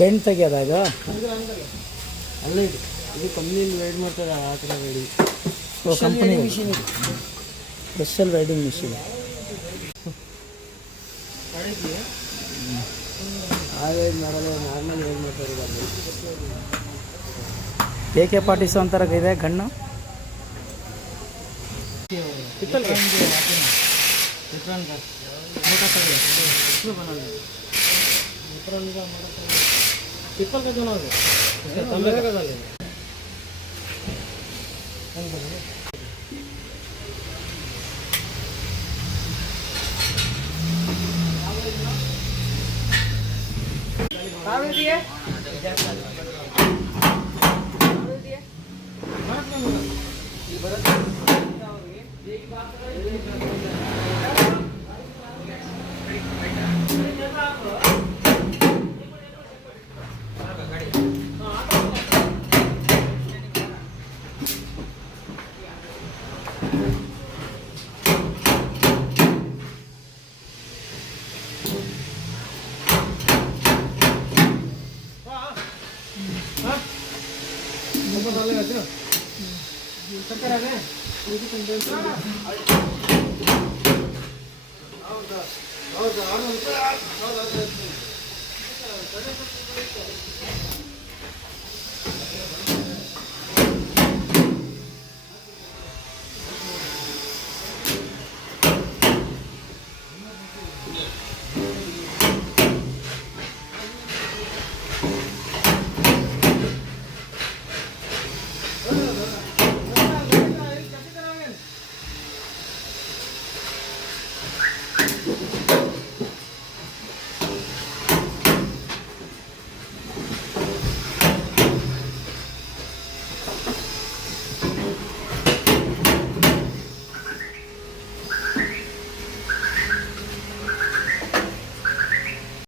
Bend ತೆಗಿಯೋದಾಗ ಅಲ್ಲ ಇದು ಕಂಪ್ನಿಯಲ್ಲಿ ವೆಲ್ಡ್ ಮಾಡ್ತಾರೆ ಆ ಥರ ವೆಲ್ಡಿಂಗ್. ಕಂಪನಿ ಮಿಷಿನ್ ಇದು ಸ್ಪೆಷಲ್ ವೆಲ್ಡಿಂಗ್ ಮಿಷಿನ್. ಆ ವೆಲ್ಡ್ ಮಾಡಲ್ಲ, ನಾರ್ಮಲ್ ವೆಲ್ಡ್ ಮಾಡ್ತಾರೆ. AK-47 ಅಂತಾರ ಇದೆ ಗಣ್ಣು. पिपल का दोनों है, तंबे का डाले कावे दिए